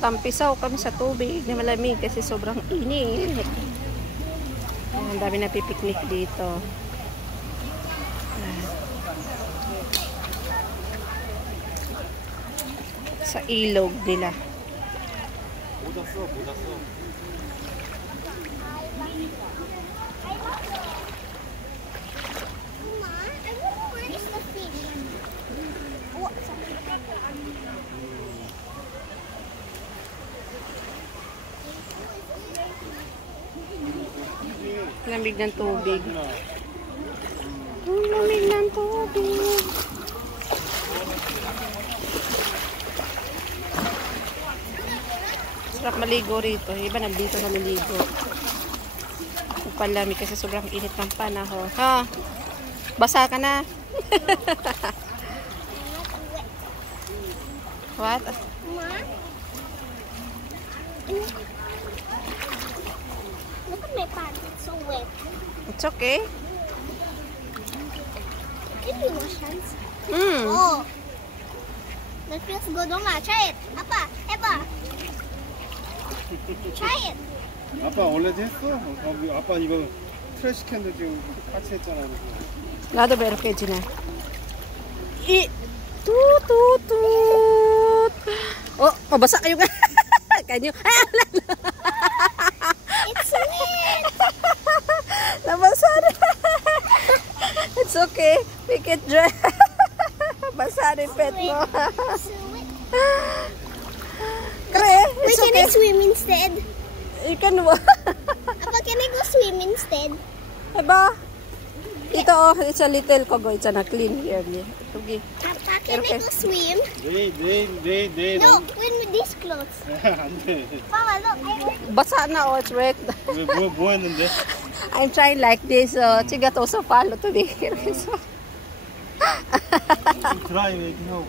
Tampisaw kami sa tubig na malamig kasi sobrang init. Ang dami na pipiknik dito. Sa ilog nila. Lamig ng tubig. Lamig ng tubig. Sarap maligo rito. Iba nandito na maligo. Palamig kasi sobrang init ng panahon. Ha? Basa ka na. What? Look at my pants, it's so wet. It's okay. Can you wash hands? Mm. Oh, that feels good, Oma. Try it. Appa, Eba. Try it. 아빠 원래도 했어? 아빠 이거 트래시 캔도 지금 같이 했잖아. Lado ba okay dyan na? Tututut. Oh, mabasa kayo nga. Kanyo. It's wet. Nabasa na. It's okay. Make it dry. Basa rin pet mo. So wet. Kare, Wait, it's can I okay. swim instead? You can walk. Appa, can I go swim instead? Diba? Ito oh, it's a little kogo. It's na clean here. Okay. Appa, can I go swim? 내일 No, with these clothes. 안 돼. Mama, look, I wear Basa na oh, it's wet. 뭐 했는데? I'm trying like this. Chiga to so follow today. 드라이 메이킹 하고